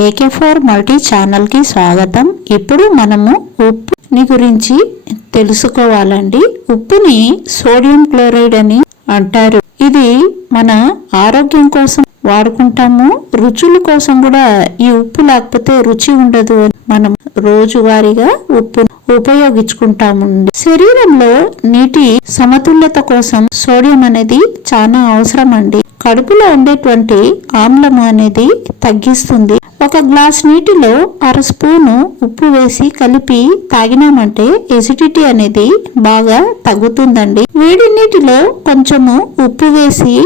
AK4 multi channel కి స్వాగతం. ఇప్పుడు మనము ఉప్పుని గురించి తెలుసుకోవాలండి. ఉప్పుని సోడియం క్లోరైడ్ అని అంటారు. ఇది మన ఆరోగ్యం కోసం వాడుకుంటాము. రుచుల కోసం కూడా ఈ ఉప్పు లేకపోతే రుచి ఉండదు అని మనం రోజువారీగా ఉప్పు ఉపయోగించుకుంటాము. శరీరంలో నీటి సమతుల్యత కోసం సోడియం అనేది చాలా అవసరం అండి. కడుపులో ఉండేటువంటి ఆమ్లం అనేది తగ్గిస్తుంది. ఒక గ్లాస్ నీటిలో 1/2 స్పూను ఉప్పు వేసి కలిపి తాగినామంటే ఎసిడిటీ అనేది బాగా తగ్గుతుందండి. వేడి నీటిలో కొంచెము ఉప్పు వేసి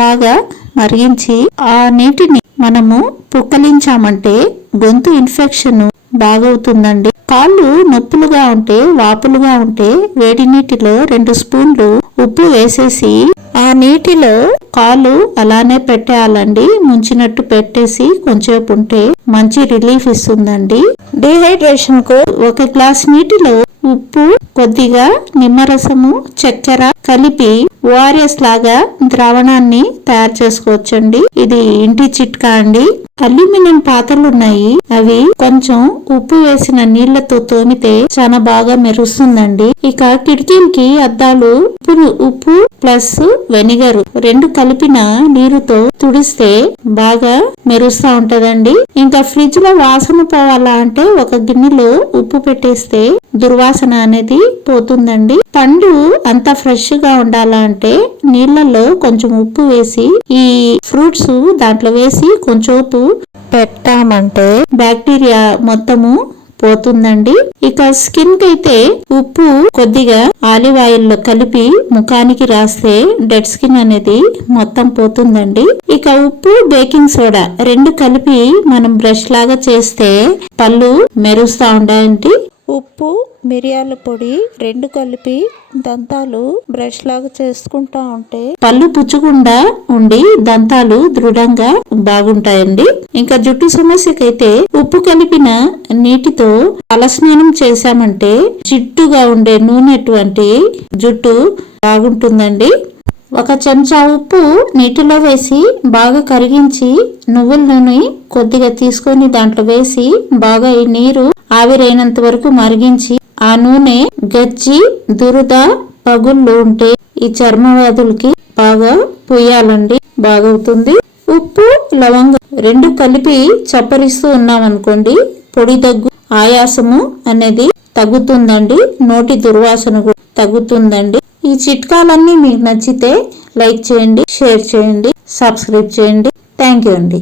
బాగా మరిగించి ఆ నీటిని మనము పుక్కలించామంటే గొంతు ఇన్ఫెక్షన్ బాగవుతుందండి. కాళ్ళు నొప్పులుగా ఉంటే వాపులుగా ఉంటే వేడి నీటిలో 2 స్పూన్లు ఉప్పు వేసేసి ఆ నీటిలో కాళ్ళు అలానే పెట్టేయాలండి. ముంచినట్టు పెట్టేసి కొంచెంసేపు ఉంటే మంచి రిలీఫ్ ఇస్తుందండి. డిహైడ్రేషన్ కు 1 గ్లాస్ నీటిలో ఉప్పు, కొద్దిగా నిమ్మరసము, చక్కెర కలిపి ORS లాగా ద్రావణాన్ని తయారు చేసుకోవచ్చండి. ఇది ఇంటి చిట్కా అండి. అల్యూమినియం పాత్రలు ఉన్నాయి. అవి కొంచెం ఉప్పు వేసిన నీళ్లతో తోమితే చాలా బాగా మెరుస్తుందండి. ఇక కిటికీలకి అద్దాలు ఉప్పు ప్లస్ వెనిగర్ 2 కలిపిన నీరుతో తుడిస్తే బాగా మెరుస్తా ఉంటదండి. ఇంకా ఫ్రిడ్జ్ లో వాసన పోవాలా అంటే ఒక గిన్నెలో ఉప్పు పెట్టేస్తే దుర్వాసన అనేది పోతుందండి. పండు అంత ఫ్రెష్ గా ఉండాలా అంటే నీళ్లలో కొంచెం ఉప్పు వేసి ఈ ఫ్రూట్స్ దాంట్లో వేసి కొంచెం ఉప్పు పెట్టామంటే బ్యాక్టీరియా మొత్తము పోతుందండి. ఇక స్కిన్ కి అయితే ఉప్పు కొద్దిగా ఆలివ్ ఆయిల్ లో కలిపి ముఖానికి రాస్తే డెడ్ స్కిన్ అనేది మొత్తం పోతుందండి. ఇక ఉప్పు, బేకింగ్ సోడా 2 కలిపి మనం బ్రష్ లాగా చేస్తే పళ్ళు మెరుస్తా ఉంటాయండి. ఉప్పు, మిరియాల పొడి 2 కలిపి దంతాలు బ్రష్ లాగా చేసుకుంటా ఉంటే పళ్ళు పుచ్చకుండా ఉండి దంతాలు దృఢంగా బాగుంటాయండి. ఇంకా జుట్టు సమస్యకైతే ఉప్పు కలిపిన నీటితో తలస్నానం చేశామంటే జిడ్డుగా ఉండే నూనెటువంటి జుట్టు బాగుంటుందండి. 1 చెంచా ఉప్పు నీటిలో వేసి బాగా కరిగించి నువ్వుల నూనె కొద్దిగా తీసుకొని దాంట్లో వేసి బాగా ఈ నీరు ఆవిరైనంత వరకు మరిగించి ఆ నూనె గజ్జి, దురద, పగుళ్ళు ఉంటే ఈ చర్మ వ్యాధులకి బాగా పూయాలండి. బాగవుతుంది. ఉప్పు, లవంగం 2 కలిపి చప్పరిస్తూ ఉన్నామనుకోండి పొడి దగ్గు, ఆయాసము అనేది తగ్గుతుందండి. నోటి దుర్వాసన కూడా తగ్గుతుందండి. ఈ చిట్కాలన్నీ మీకు నచ్చితే లైక్ చేయండి, షేర్ చేయండి, సబ్స్క్రైబ్ చేయండి. థ్యాంక్ యూ అండి.